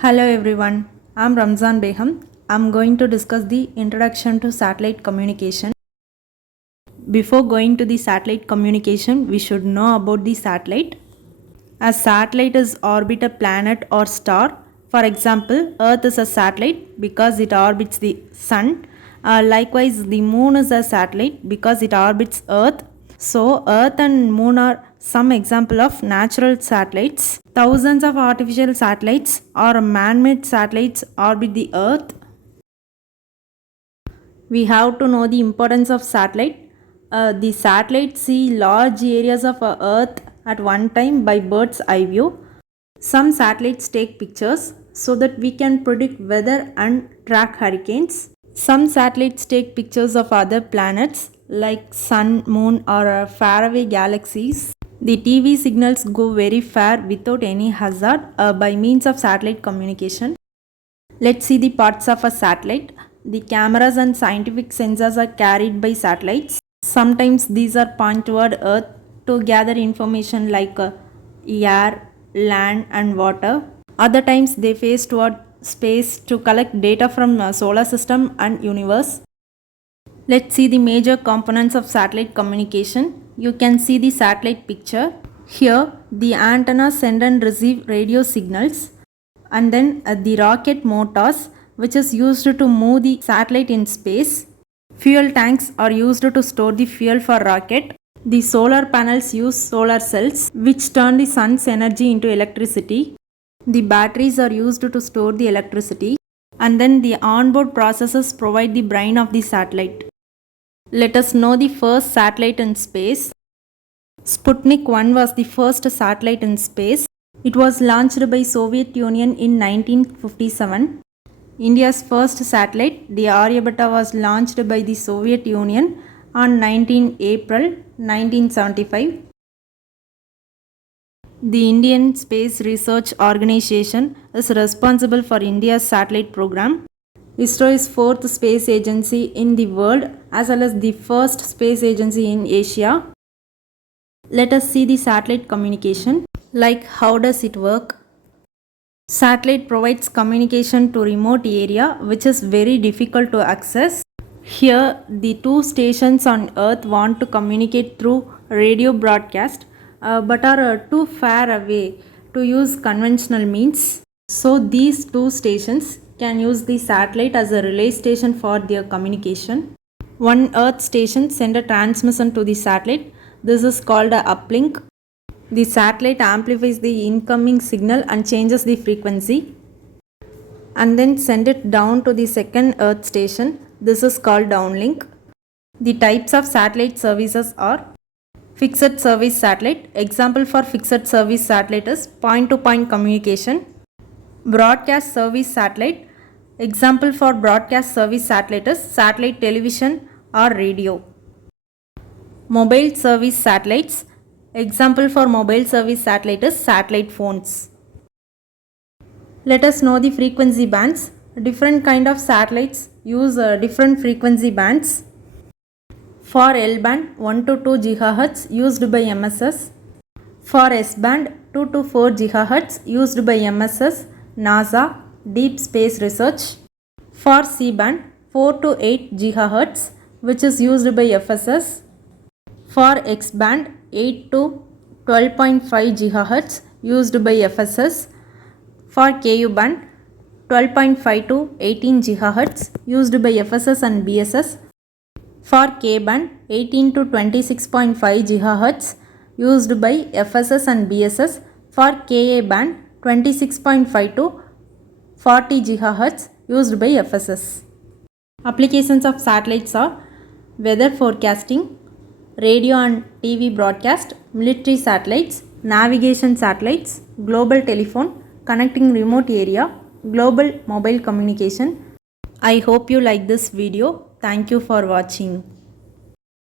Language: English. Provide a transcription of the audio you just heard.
Hello everyone, I'm Ramjan Begam. I'm going to discuss the introduction to satellite communication. Before going to the satellite communication, we should know about the satellite. A satellite is orbit a planet or star. For example, Earth is a satellite because it orbits the sun. Likewise, the moon is a satellite because it orbits Earth. So, Earth and moon are some example of natural satellites. Thousands of artificial satellites or man-made satellites orbit the Earth. We have to know the importance of satellite. The satellites see large areas of Earth at one time by bird's eye view. Some satellites take pictures so that we can predict weather and track hurricanes. Some satellites take pictures of other planets like sun, moon or faraway galaxies. The TV signals go very far without any hazard by means of satellite communication. Let's see the parts of a satellite. The cameras and scientific sensors are carried by satellites. Sometimes these are pointed toward Earth to gather information like air, land and water. Other times they face toward space to collect data from solar system and universe. Let's see the major components of satellite communication. You can see the satellite picture. Here the antennas send and receive radio signals, and then the rocket motors which is used to move the satellite in space. Fuel tanks are used to store the fuel for rocket. The solar panels use solar cells which turn the sun's energy into electricity. The batteries are used to store the electricity, and then the onboard processors provide the brain of the satellite. Let us know the first satellite in space. Sputnik 1 was the first satellite in space. It was launched by Soviet Union in 1957. India's first satellite, the Aryabhatta, was launched by the Soviet Union on 19 April 1975. The Indian Space Research Organization is responsible for India's satellite program. ISRO is fourth space agency in the world as well as the first space agency in Asia. Let us see the satellite communication. Like, how does it work? Satellite provides communication to remote area which is very difficult to access. Here the two stations on Earth want to communicate through radio broadcast but are too far away to use conventional means. So these two stations can use the satellite as a relay station for their communication. One Earth station sends a transmission to the satellite. This is called a uplink. The satellite amplifies the incoming signal and changes the frequency, and then send it down to the second Earth station. This is called downlink. The types of satellite services are fixed service satellite. Example for fixed service satellite is point-to-point communication. Broadcast service satellite. Example for broadcast service satellite is satellite television or radio. Mobile service satellites. Example for mobile service satellite is satellite phones. Let us know the frequency bands. Different kind of satellites use different frequency bands. For L band 1 to 2 GHz used by MSS. For S band 2 to 4 GHz used by MSS, NASA, Deep Space Research. For C band 4 to 8 GHz which is used by FSS. For X band 8 to 12.5 GHz used by FSS. For Ku band 12.5 to 18 GHz used by FSS and BSS. For K band 18 to 26.5 GHz used by FSS and BSS. For Ka band 26.5 to 40 GHz used by FSS. Applications of satellites are weather forecasting, radio and TV broadcast, military satellites, navigation satellites, global telephone, connecting remote area, global mobile communication. I hope you like this video. Thank you for watching.